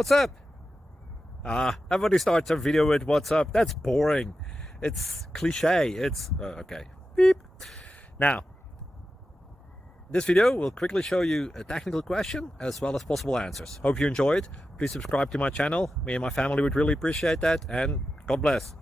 What's up? Everybody starts a video with what's up. That's boring. It's cliche. It's okay. Beep. Now, this video will quickly show you a technical question as well as possible answers. Hope you enjoy it. Please subscribe to my channel. Me and my family would really appreciate that, and God bless.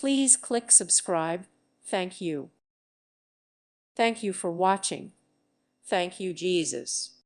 Please click subscribe. Thank you. Thank you for watching. Thank you, Jesus.